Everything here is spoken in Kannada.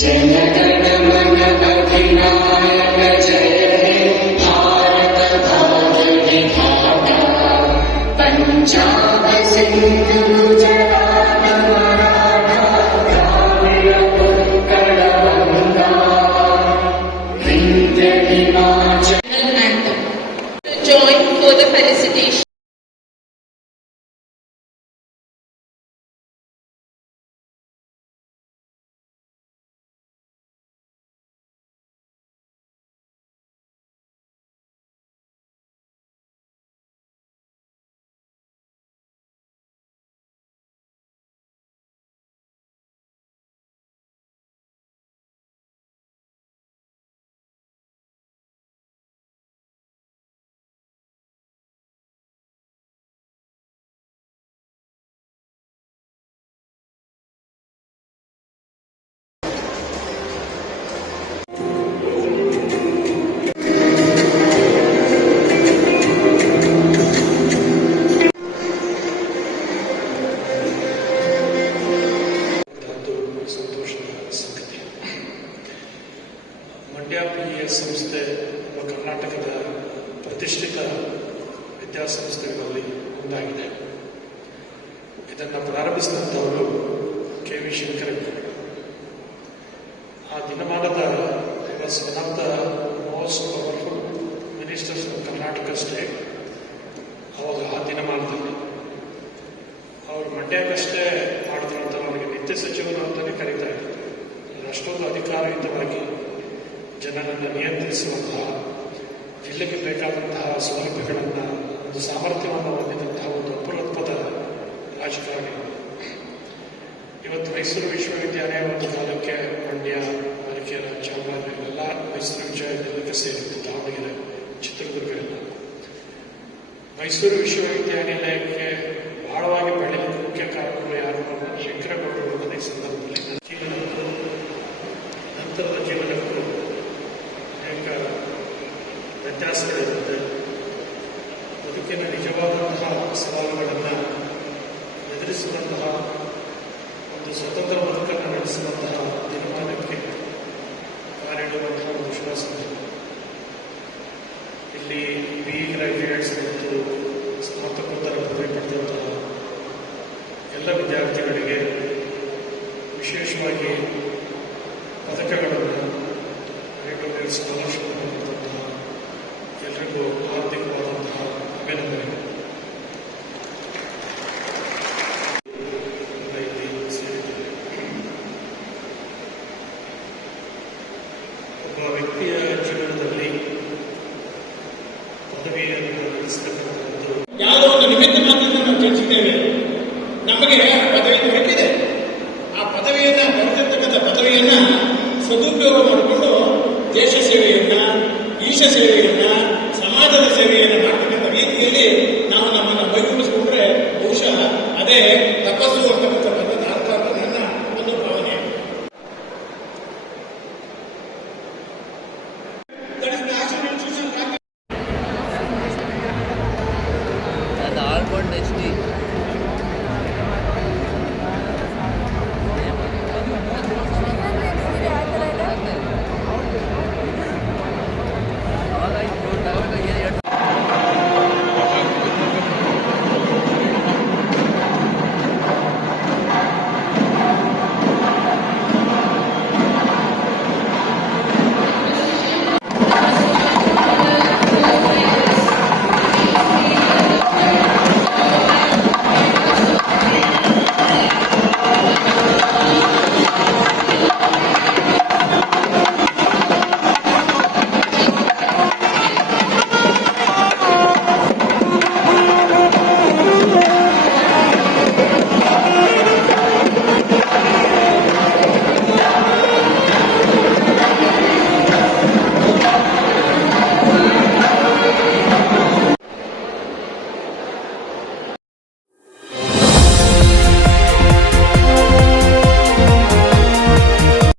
जनगण मन अधिनायक जय हे भारत भाग्य विधाता Punjab Sindh Gujarat Maratha Dravida Utkal Ganga Vindhya Himachal anthem. Join for the felicitation. Mandya PES ಸಂಸ್ಥೆ ಕರ್ನಾಟಕದ ಪ್ರತಿಷ್ಠಿತ ವಿದ್ಯಾಸಂಸ್ಥೆಗಳಲ್ಲಿ ಒಂದಾಗಿದೆ. ಇದನ್ನು ಪ್ರಾರಂಭಿಸಿದಂಥವರು KV ಶಂಕರಯ್ಯ. ಆ ದಿನಮಾನದ was one of the most powerful ministers of Karnataka state. ಅವಾಗ ಆ ದಿನಮಾನದಲ್ಲಿ ಅವರು ಮಂಡ್ಯಕ್ಕಷ್ಟೇ ಮಾಡಿದ್ರಂತ ಅವರಿಗೆ ನಿತ್ಯ ಸಚಿವರು ಅಂತಲೇ ಕರೀತಾ ಇದ್ರು. ಅಷ್ಟೊಂದು ಅಧಿಕಾರಯುತವಾಗಿ ಜನರನ್ನು ನಿಯಂತ್ರಿಸುವಂತಹ, ಜಿಲ್ಲೆಗೆ ಬೇಕಾದಂತಹ ಸೌಲಭ್ಯಗಳನ್ನು, ಒಂದು ಸಾಮರ್ಥ್ಯವನ್ನು ಹೊಂದಿದಂತಹ ಒಂದು ಅಪರೂಪದ ರಾಜಕಾರಣಿ. ಇವತ್ತು ಮೈಸೂರು ವಿಶ್ವವಿದ್ಯಾಲಯ ಒಂದು ಕಾಲಕ್ಕೆ ಮಂಡ್ಯ, ಅರಕೆರೆ, ಚಾಮರಾಜನಗರ ಎಲ್ಲ ಮೈಸೂರು ವಿಶ್ವವಿದ್ಯಾಲಯಕ್ಕೆ ಸೇರಿತ್ತು. ದಾವಣಗೆರೆ, ಚಿತ್ರದುರ್ಗ ಎಲ್ಲ. ಮೈಸೂರು ವಿಶ್ವವಿದ್ಯಾನಿಲಯಕ್ಕೆ ಬಹಳವಾಗಿ ಬೆಳೆಯಲು ಮುಖ್ಯ ಕಾರಣಗಳು ಯಾರು? ಶಂಕರಗೌಡರು ಅನ್ನೋದು ಈ ಸಂದರ್ಭದಲ್ಲಿ ಜೀವನಕ್ಕೂ ನಂತರದ ಜೀವನಕ್ಕೂ ಅನೇಕ ವ್ಯತ್ಯಾಸಗಳಿರುತ್ತದೆ. ಬದುಕಿನ ನಿಜವಾದಂತಹ ಸವಾಲುಗಳನ್ನು ಎದುರಿಸುವಂತಹ, ಒಂದು ಸ್ವತಂತ್ರ ಬದುಕನ್ನು ನಡೆಸುವಂತಹ ತೀರ್ಮಾನಕ್ಕೆ ಕಾಲಿಡುವಂತಹ ಒಂದು ವಿಶ್ವಾಸ. ಇಲ್ಲಿ BE ಗ್ರಾಜ್ಯುಯೇಟ್ಸ್ ಮತ್ತು ಸ್ನಾತಕೋತ್ತರ ಪದವಿ ಪಡೆದಂತಹ ಎಲ್ಲ ವಿದ್ಯಾರ್ಥಿಗಳಿಗೆ, ವಿಶೇಷವಾಗಿ ಪದಕಗಳನ್ನು, ಮೆರಿಟೋರಿಯಸ್ ಸ್ಕಾಲರ್ಶಿಪ್ ಪಡೆದಂತಹ ಎಲ್ಲರಿಗೂ ಹಾರ್ದಿಕವಾದಂತಹ ಅಭಿನಂದನೆ. ಒಬ್ಬ ವ್ಯಕ್ತಿಯ ಜೀವನದಲ್ಲಿ ಪದವಿಯನ್ನು ನಡೆಸತಕ್ಕಂಥದ್ದು ಯಾವುದೋ ಒಂದು ನಿಮಿತ್ತ ಮಾತ್ರದಿಂದ ನಾವು ಚರ್ಚಿಸಿದ್ದೇವೆ. ನಮಗೆ ಪದವಿ ದೊರಕಿದೆ. ಆ ಪದವಿಯನ್ನ ಬರೆದಿರ್ತಕ್ಕಂಥ ಪದವಿಯನ್ನ ಸದುಪಯೋಗ ಮಾಡಿಕೊಂಡು ದೇಶ ಸೇವೆಯನ್ನ, ಈಶ ಸೇವೆಯನ್ನ, ಸಮಾಜದ ಸೇವೆಯನ್ನ ಮಾಡ್ತಕ್ಕಂಥ ರೀತಿಯಲ್ಲಿ ನಾವು ನಮ್ಮನ್ನು ಮೈಗೂಡಿಸಿಕೊಂಡ್ರೆ ಬಹುಶಃ ಅದೇ